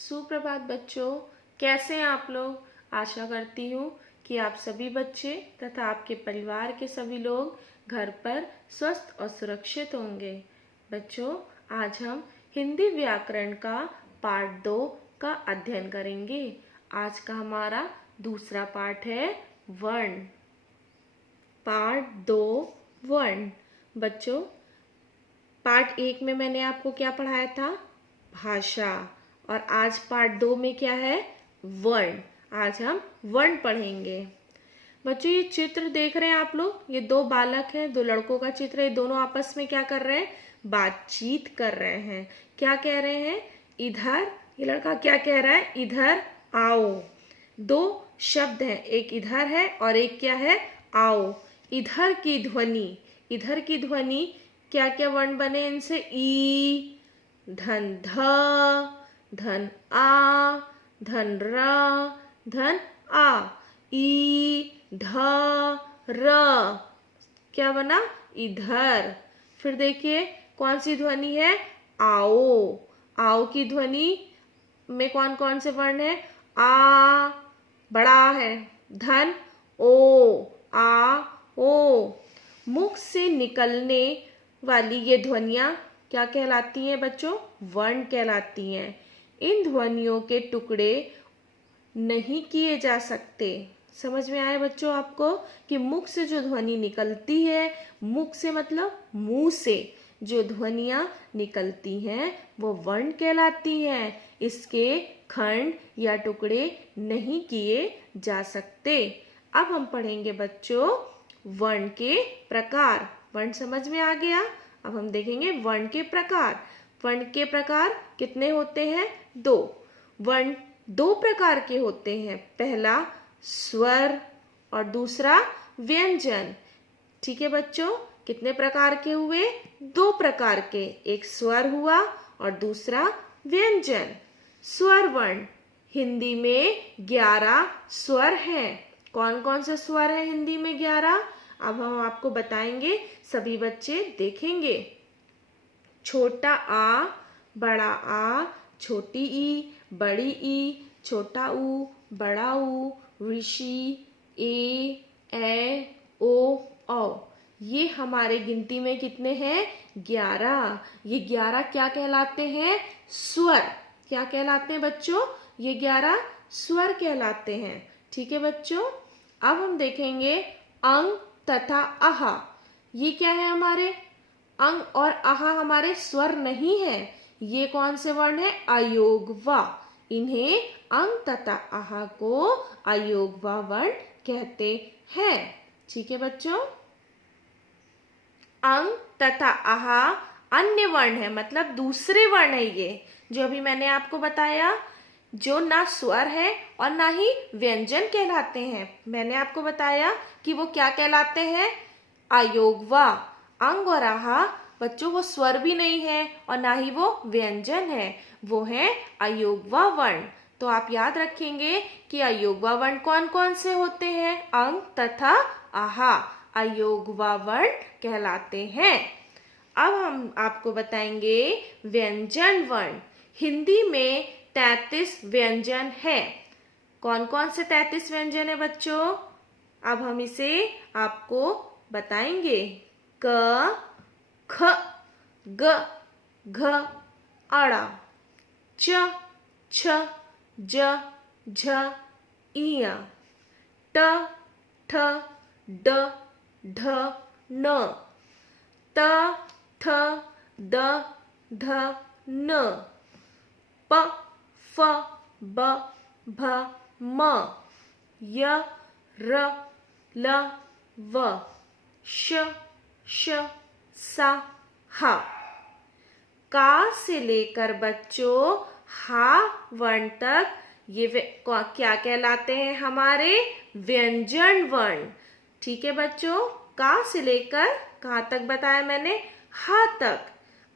सुप्रभात बच्चों, कैसे हैं आप लोग। आशा करती हूँ कि आप सभी बच्चे तथा आपके परिवार के सभी लोग घर पर स्वस्थ और सुरक्षित होंगे। बच्चों, आज हम हिंदी व्याकरण का पाठ 2 का अध्ययन करेंगे। आज का हमारा दूसरा पाठ है वर्ण। पाठ 2 वर्ण। बच्चों, पार्ट 1 में मैंने आपको क्या पढ़ाया था? भाषा। और आज पार्ट 2 में क्या है? वर्ण। आज हम वर्ण पढ़ेंगे। बच्चों, ये चित्र देख रहे हैं आप लोग, ये दो बालक हैं, दो लड़कों का चित्र है। दोनों आपस में क्या कर रहे हैं? बातचीत कर रहे हैं। क्या कह रहे हैं? इधर, ये लड़का क्या कह रहा है? इधर आओ। दो शब्द हैं, एक इधर है और एक क्या है? आओ। इधर की ध्वनि, इधर की ध्वनि क्या क्या वर्ण बने इनसे? ई, धन ध, धन आ, धन र, धन आ। ई ध र क्या बना? इधर। फिर देखिए कौन सी ध्वनि है? आओ। आओ की ध्वनि में कौन कौन से वर्ण है? आ बड़ा है, धन ओ, आ ओ। मुख से निकलने वाली ये ध्वनियां क्या कहलाती हैं बच्चों? वर्ण कहलाती हैं। इन ध्वनियों के टुकड़े नहीं किए जा सकते। समझ में आया बच्चों आपको कि मुख से जो ध्वनि निकलती है, मुख से मतलब मुंह से जो ध्वनियां निकलती हैं वो वर्ण कहलाती हैं। इसके खंड या टुकड़े नहीं किए जा सकते। अब हम पढ़ेंगे बच्चों वर्ण के प्रकार। वर्ण समझ में आ गया? अब हम देखेंगे वर्ण के प्रकार। वर्ण के प्रकार कितने होते हैं? 2। वर्ण 2 प्रकार के होते हैं। पहला स्वर और दूसरा व्यंजन। ठीक है बच्चों, कितने प्रकार के हुए? 2 प्रकार के। एक स्वर हुआ और दूसरा व्यंजन। स्वर वर्ण हिंदी में 11 स्वर हैं। कौन कौन से स्वर हैं हिंदी में? 11। अब हम आपको बताएंगे, सभी बच्चे देखेंगे। छोटा आ, बड़ा आ, छोटी ई, बड़ी ई, छोटा ऊ, बड़ा ऊ, ऋषि, ए, ओ, औ। ये हमारे गिनती में कितने हैं? 11। ये 11 क्या कहलाते हैं? स्वर। क्या कहलाते हैं बच्चों? ये 11 स्वर कहलाते हैं। ठीक है बच्चों, अब हम देखेंगे अंग तथा आहा। ये क्या है हमारे? अंग और आहा हमारे स्वर नहीं है। ये कौन से वर्ण है? अयोगवा। इन्हें अंग तथा आहा को अयोगवा वर्ण कहते हैं। ठीक है बच्चों, अंग तथा आहा अन्य वर्ण है, मतलब दूसरे वर्ण है। ये जो अभी मैंने आपको बताया, जो ना स्वर है और ना ही व्यंजन कहलाते हैं। मैंने आपको बताया कि वो क्या कहलाते हैं? अयोगवा। अंग और आहा बच्चों वो स्वर भी नहीं है और ना ही वो व्यंजन है, वो है अयोगवा वर्ण। तो आप याद रखेंगे कि अयोगवा वर्ण कौन कौन से होते हैं? अंग तथा आहा अयोगवा वर्ण कहलाते हैं। अब हम आपको बताएंगे व्यंजन वर्ण। हिंदी में 33 व्यंजन है। कौन कौन से 33 व्यंजन है बच्चों? अब हम इसे आपको बताएंगे। क, ख, ग, घ, अड़ा, च, छ, ज, झ, इया, ट, ठ, ड, ढ, न, त, थ, द, ध, न, प, फ, ब, भ, म, य, र, ल, व, श, श, सा, हा। का से लेकर बच्चों हा वर्ण तक ये क्या कहलाते हैं? हमारे व्यंजन वर्ण। ठीक है बच्चों, का से लेकर कहाँ तक बताया मैंने? हा तक।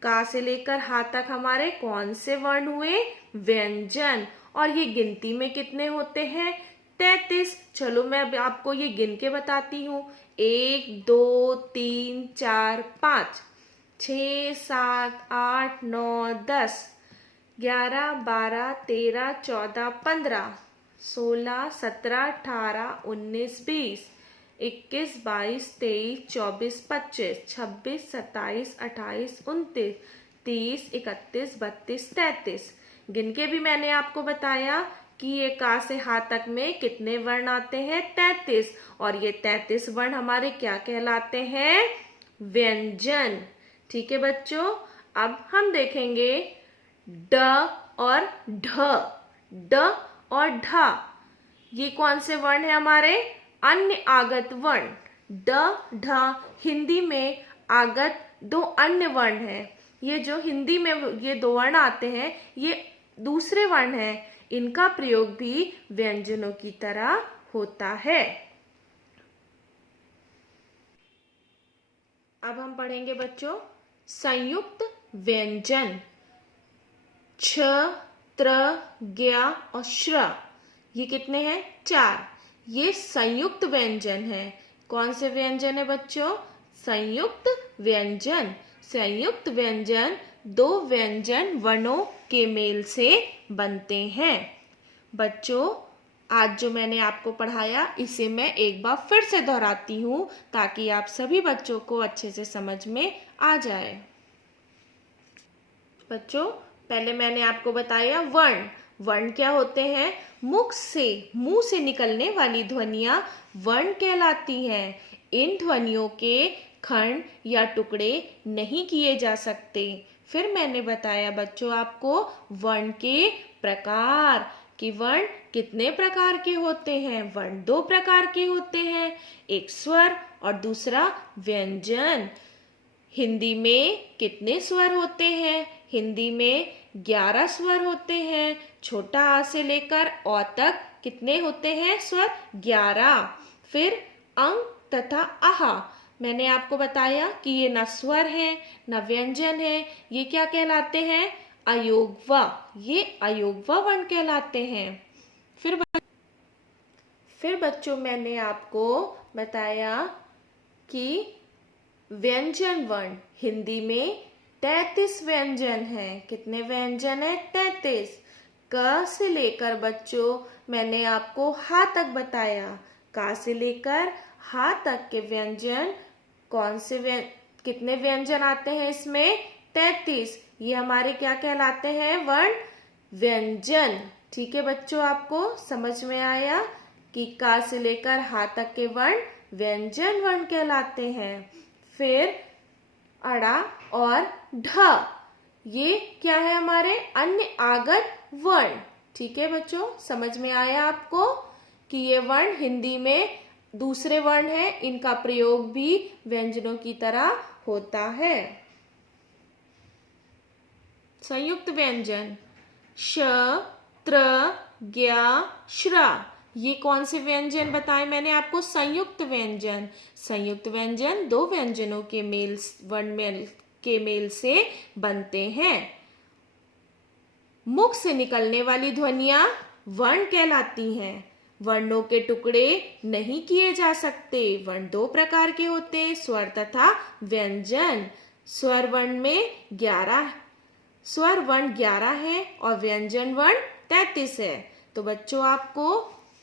का से लेकर हा तक हमारे कौन से वर्ण हुए? व्यंजन। और ये गिनती में कितने होते हैं? 33। चलो मैं अब आपको ये गिन के बताती हूँ। 1, 2, 3, 4, 5, 6, 7, 8, 9, 10, 11, 12, 13, 14, 15, 16, 17, 18, 19, 20, 21, 22, 23, 24, 25, 26, 27, 28, 29, 30, 31, 32, 33। गिन के भी मैंने आपको बताया कि ये का से हा तक में कितने वर्ण आते हैं, 33। और ये 33 वर्ण हमारे क्या कहलाते हैं, व्यंजन। ठीक है बच्चों, अब हम देखेंगे ड और ढ। ड और ढ ये कौन से वर्ण है हमारे, अन्य आगत वर्ण। ड ढ हिंदी में आगत दो अन्य वर्ण हैं। ये जो हिंदी में ये दो वर्ण आते हैं ये दूसरे वर्ण हैं। इनका प्रयोग भी व्यंजनों की तरह होता है। अब हम पढ़ेंगे बच्चों संयुक्त व्यंजन। छ, त्र, ज्ञ और श्र ये कितने हैं, 4। ये संयुक्त व्यंजन है। कौन से व्यंजन है बच्चों, संयुक्त व्यंजन। संयुक्त व्यंजन दो व्यंजन वर्णों के मेल से बनते हैं। बच्चों आज जो मैंने आपको पढ़ाया इसे मैं एक बार फिर से दोहराती हूँ ताकि आप सभी बच्चों को अच्छे से समझ में आ जाए। बच्चों पहले मैंने आपको बताया वर्ण। वर्ण क्या होते हैं, मुख से, मुंह से निकलने वाली ध्वनियां वर्ण कहलाती हैं। इन ध्वनियों के खंड या टुकड़े नहीं किए जा सकते। फिर मैंने बताया बच्चों आपको वर्ण के प्रकार कि वर्ण कितने प्रकार के होते हैं। वर्ण 2 प्रकार के होते हैं, एक स्वर और दूसरा व्यंजन। हिंदी में कितने स्वर होते हैं, हिंदी में 11 स्वर होते हैं। छोटा आ से लेकर औ तक कितने होते हैं स्वर, 11। फिर अंग तथा आहा मैंने आपको बताया कि ये न स्वर है न व्यंजन है, ये क्या कहलाते हैं, अयोगवा। ये अयोगवा वर्ण कहलाते हैं। फिर बच्चों मैंने आपको बताया कि व्यंजन वर्ण हिंदी में 33 व्यंजन है। कितने व्यंजन है, 33। क से लेकर बच्चों मैंने आपको हा तक बताया। का से लेकर हा तक के व्यंजन कौन से कितने व्यंजन आते हैं इसमें, 33। ये हमारे क्या कहलाते हैं, वर्ण व्यंजन। ठीक है बच्चों, आपको समझ में आया कि का से लेकर हा तक के वर्ण व्यंजन वर्ण कहलाते हैं। फिर अड़ा और ढ ये क्या है, हमारे अन्य आगत वर्ण। ठीक है बच्चों, समझ में आया आपको कि ये वर्ण हिंदी में दूसरे वर्ण है, इनका प्रयोग भी व्यंजनों की तरह होता है। संयुक्त व्यंजन श, त्र, ज्ञ, श्र ये कौन से व्यंजन बताए मैंने आपको, संयुक्त व्यंजन। संयुक्त व्यंजन दो व्यंजनों के मेल वर्ण मेल के मेल से बनते हैं। मुख से निकलने वाली ध्वनियां वर्ण कहलाती हैं। वर्णों के टुकड़े नहीं किए जा सकते। वर्ण 2 प्रकार के होते हैं, स्वर तथा व्यंजन। स्वर वर्ण में 11 स्वर वर्ण 11 है और व्यंजन वर्ण 33 है। तो बच्चों आपको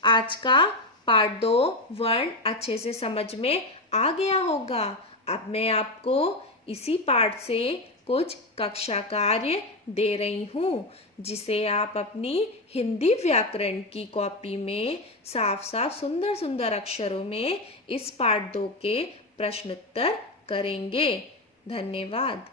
आज का पार्ट 2 वर्ण अच्छे से समझ में आ गया होगा। अब मैं आपको इसी पार्ट से कुछ कक्षा कार्य दे रही हूँ जिसे आप अपनी हिंदी व्याकरण की कॉपी में साफ साफ सुंदर सुंदर अक्षरों में इस पार्ट 2 के प्रश्नोत्तर करेंगे। धन्यवाद।